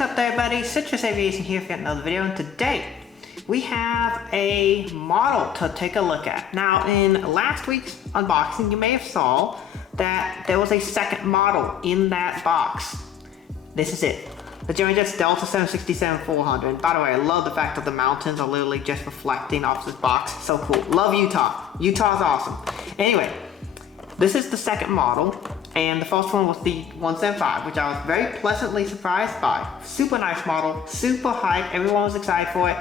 is up there, everybody? Citrus Aviation here for another video, and today we have a model to take a look at. Now, in last week's unboxing, you may have saw that there was a second model in that box. This is it. The Gemini Jets Delta 767-400. By the way, I love the fact that the mountains are literally just reflecting off this box. So cool. Love Utah. Utah's awesome. Anyway, this is the second model, and the first one was the 175, which I was very pleasantly surprised by. Super nice model, super hype, everyone was excited for it.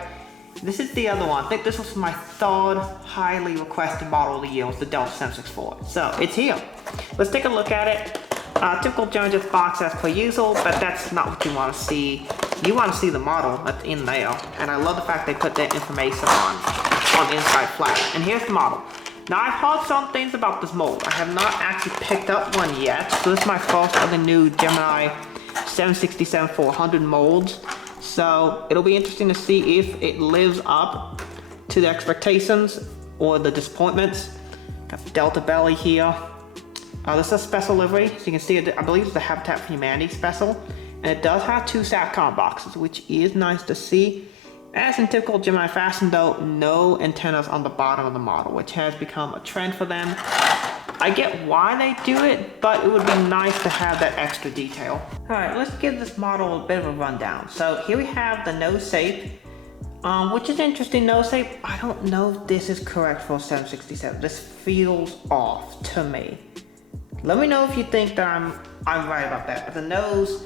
This is the other one. I think this was my third highly requested model of the year, was the Delta 764. So it's here. Let's take a look at it. Typical Gemini Jets box as per usual, but that's not what you want to see. You want to see the model that's in there, and I love the fact they put that information on the inside flap. And here's the model. Now, I've heard some things about this mold. I have not actually picked up one yet, so this is my first of the new Gemini 767-400 molds. So it'll be interesting to see if it lives up to the expectations or the disappointments. Got the Delta belly here. This is a special livery, so you can see it, I believe it's the Habitat for Humanity special. And it does have two SATCOM boxes, which is nice to see. As in typical Gemini fashion though, no antennas on the bottom of the model, which has become a trend for them. I get why they do it, but it would be nice to have that extra detail. Alright, let's give this model a bit of a rundown. So here we have the nose shape, which is interesting. Nose shape, I don't know if this is correct for 767. This feels off to me. Let me know if you think that I'm right about that. But the nose,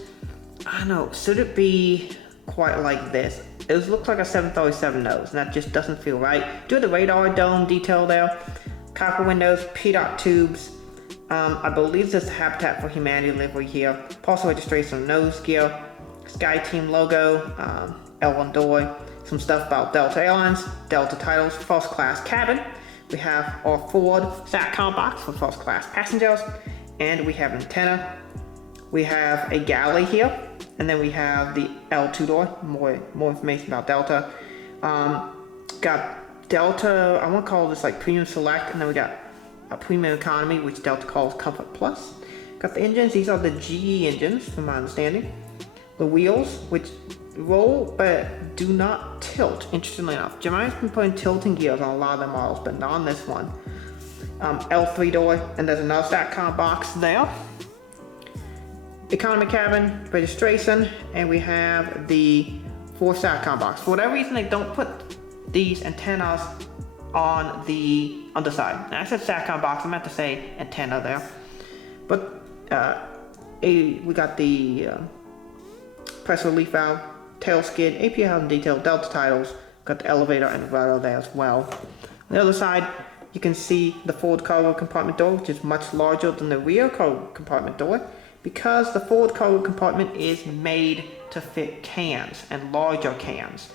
I don't know, should it be quite like this? It looks like a 737 nose, and that just doesn't feel right. Do the radar dome detail there. Copper windows, P-dot tubes. I believe this is the Habitat for Humanity livery here. Parcel registration, nose gear, Sky Team logo, L1 door. Some stuff about Delta Airlines, Delta titles, first class cabin. We have our Ford SATCOM box for first class passengers, and we have an antenna. We have a galley here, and then we have the L2 door. More information about Delta. Got Delta, I want to call this like Premium Select, and then we got a Premium Economy, which Delta calls Comfort Plus. Got the engines, these are the GE engines from my understanding. The wheels, which roll but do not tilt, interestingly enough. Gemini's been putting tilting gears on a lot of their models, but not on this one. L3 door, and there's another SATCOM box there. Economy cabin, registration, and we have the 4 SATCOM box. For whatever reason, they don't put these antennas on the underside. Now, I said SATCOM box, I meant to say antenna there. But we got the press relief valve, tail skid, API housing detail, Delta titles, got the elevator and the rudder there as well. On the other side, you can see the forward cargo compartment door, which is much larger than the rear cargo compartment door, because the forward cargo compartment is made to fit cans and larger cans.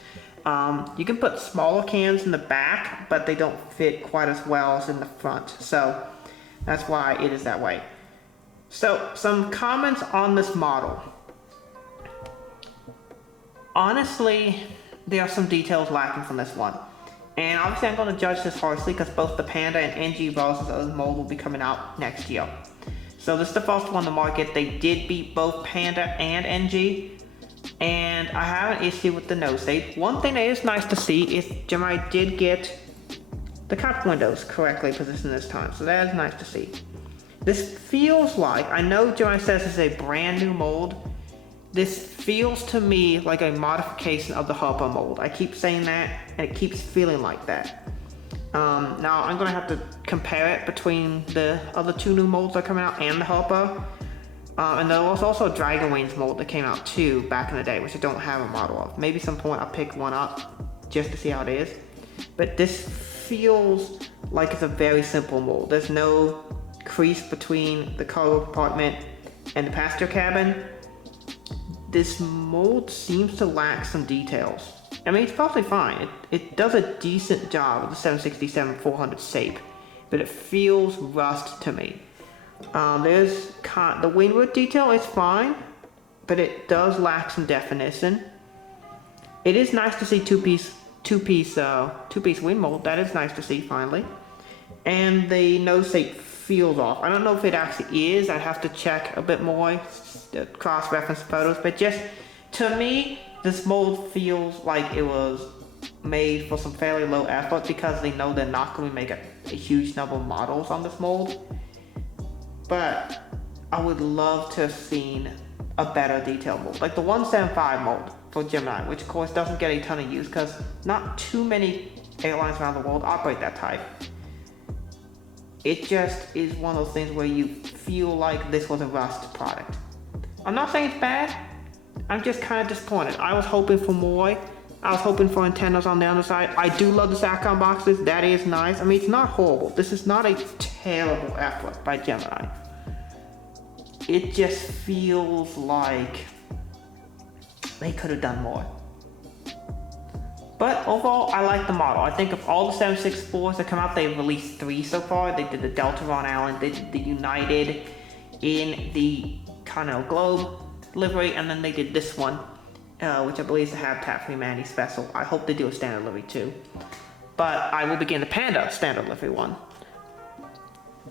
You can put smaller cans in the back, but they don't fit quite as well as in the front. So that's why it is that way. So some comments on this model. Honestly, there are some details lacking from this one. And obviously I'm going to judge this harshly because both the Panda and NG versions of this mold will be coming out next year. So this is the first one on the market. They did beat both Panda and NG. And I have an issue with the nose shape. One thing that is nice to see is Gemini did get the cup windows correctly positioned this time. So that is nice to see. This feels like, I know Gemini says it's a brand new mold. This feels to me like a modification of the Harper mold. I keep saying that, and it keeps feeling like that. Now, I'm going to have to compare it between the other two new molds that are coming out and the Harper. And there was also a Dragon Wings mold that came out too back in the day, which I don't have a model of. Maybe some point I'll pick one up just to see how it is. But this feels like it's a very simple mold. There's no crease between the cargo compartment and the passenger cabin. This mold seems to lack some details. I mean, it's probably fine. It does a decent job with the 767-400 shape, but it feels rust to me. There's the windward detail is fine, but it does lack some definition. It is nice to see two-piece wing mold. That is nice to see finally. And the nose shape feels off. I don't know if it actually is. I'd have to check a bit more, cross-reference photos, but just To me, this mold feels like it was made for some fairly low effort because they know they're not going to make a huge number of models on this mold. But I would love to have seen a better detail mold, like the 175 mold for Gemini, which of course doesn't get a ton of use because not too many airlines around the world operate that type. It just is one of those things where you feel like this was a rushed product. I'm not saying it's bad, I'm just kind of disappointed. I was hoping for more. I was hoping for antennas on the underside. I do love the SATCOM boxes, that is nice. I mean, it's not horrible. This is not a terrible effort by Gemini. It just feels like they could have done more. But overall, I like the model. I think of all the 764s that come out, they've released 3 so far. They did the Delta Ron Allen, they did the United in the Continental Globe livery, and then they did this one, which I believe is the Habitat for Humanity special. I hope they do a standard livery too. But I will begin the Panda standard livery one.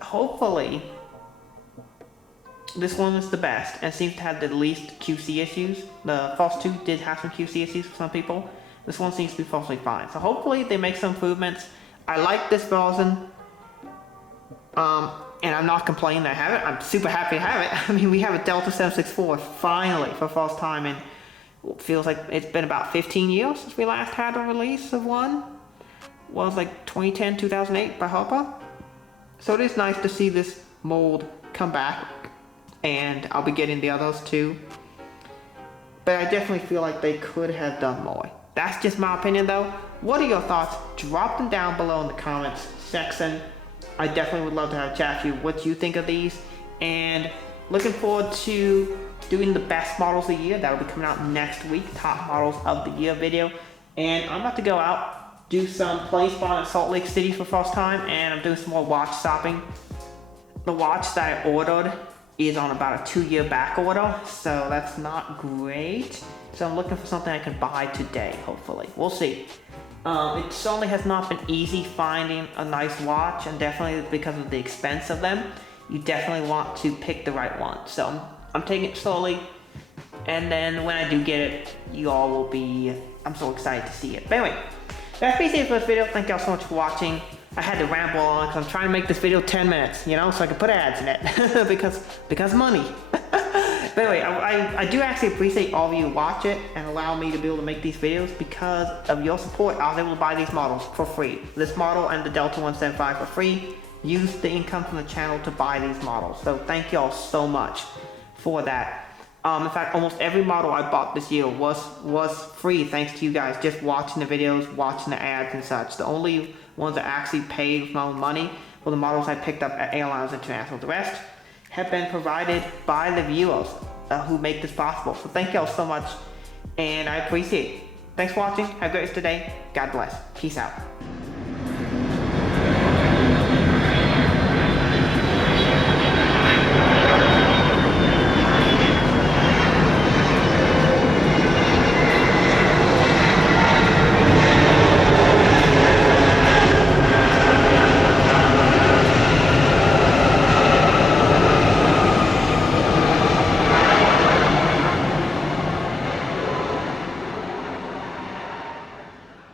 Hopefully, this one is the best and seems to have the least QC issues. The False 2 did have some QC issues for some people. This one seems to be falsely fine. So hopefully they make some improvements. I like this version. And I'm not complaining that I have it. I'm super happy to have it. I mean, we have a Delta 764 finally for the first time in it feels like it's been about 15 years since we last had a release of one. Well, it was like 2010, 2008 by Harper. So it is nice to see this mold come back, and I'll be getting the others too. But I definitely feel like they could have done more. That's just my opinion though. What are your thoughts? Drop them down below in the comments section. I definitely would love to have a chat with you what you think of these, and looking forward to doing the best models of the year. That'll be coming out next week, top models of the year video. And I'm about to go out, do some plane spawn in Salt Lake City for the first time, and I'm doing some more watch shopping. The watch that I ordered is on about a 2-year back order, so that's not great. So I'm looking for something I can buy today, hopefully. We'll see. It certainly has not been easy finding a nice watch, and definitely because of the expense of them, you definitely want to pick the right one. So I'm taking it slowly, and then when I do get it, you all will be, I'm so excited to see it. But anyway, that's basically it for this video. Thank y'all so much for watching. I had to ramble on because I'm trying to make this video 10 minutes, you know, so I can put ads in it because money. But anyway, I do actually appreciate all of you who watch it and allow me to be able to make these videos. Because of your support, I was able to buy these models for free. This model and the Delta 175 for free. Use the income from the channel to buy these models. So thank y'all so much for that. In fact, almost every model I bought this year was free thanks to you guys just watching the videos, watching the ads and such. The only ones that actually paid with my own money were the models I picked up at Airlines International. The rest have been provided by the viewers who make this possible. So thank y'all so much, and I appreciate it. Thanks for watching. Have a great rest of the day. God bless. Peace out.